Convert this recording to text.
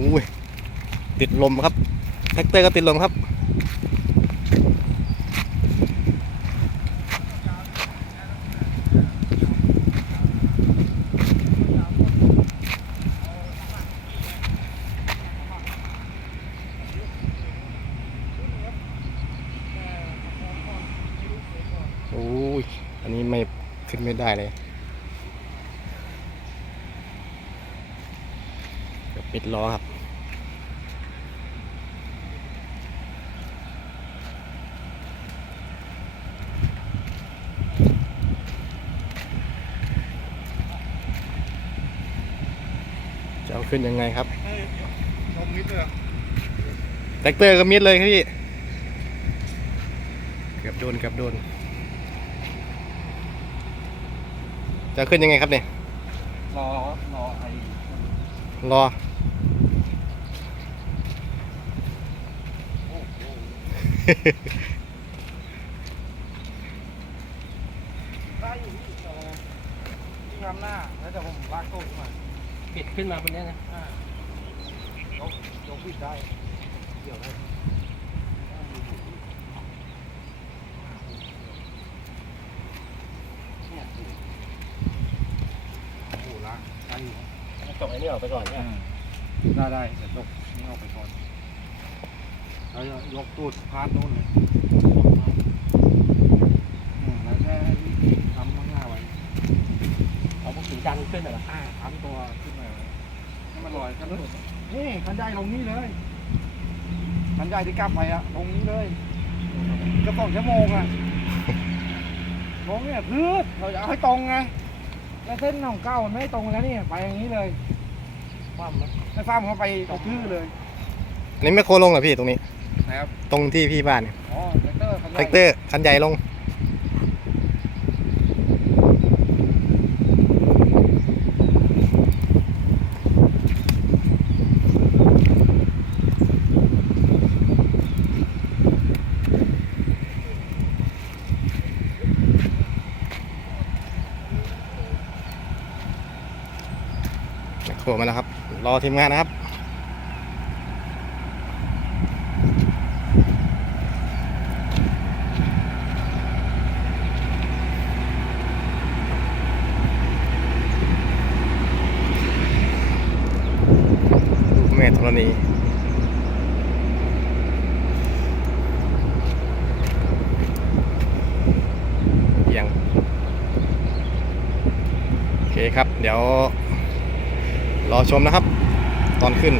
อุ้ยติดลมครับ แท็กเตอร์ก็ติดลมครับ โอ้ย อันนี้ไม่ขึ้นไม่ได้เลยเกือบ ปิดล้อครับ จะเอาขึ้นยังไงครับลงนิดเดียวแท็กเตอร์ก็มิดเลยครับพี่ เกือบโดนเกือบโดน จะขึ้นยังไงครับเนี่ย รอ รอไอ้ รอ ได้อยู่ที่รอที่ทำหน้า แล้วเดี๋ยวผมลากตู้ขึ้นมาปิดขึ้นมาบนเนี้ยนะอ่ายกยกปิดได้ เดี๋ยวได้เนี่ยโอ้โหลากได้อยู่ ส่งไอ้นี่ออกไปก่อนเนี่ยได้ได้เดี๋ยวยกนี่ออกไปก่อนแล้วยกตูดพาดนู่นเลยอืมแล้วแค่ทำข้างหน้าไว้เอาพวกสีดันขึ้นเหรออ่าทำตัวขึ้นมาไว้ให้มันลอยกันเลยนี่คันใหญ่ลงนี่เลยคันใหญ่ที่กลับไปอะลงนี้เลยก็สองชั่วโมงอะลงเนี่ยพืดเราจะเอาให้ตรงไง แล้วเส้นของเก้ามันไม่ตรงแล้วนี่ไปอย่างนี้เลยคว่ำมั้ยแล้วฟ้ามเขาไปเอาชื่อเลยอันนี้ไม่โคลงเหรอพี่ตรงนี้ นะครับ ตรงที่พี่บ้านเนี่ยอ๋อแท็กเตอร์คันใหญ่แท็กเตอร์คันใหญ่ลง โครมาแล้วครับ รอทีมงานนะครับลูกแม่ธรณียังโอเคครับ เดี๋ยว รอชมนะครับ ตอนขึ้น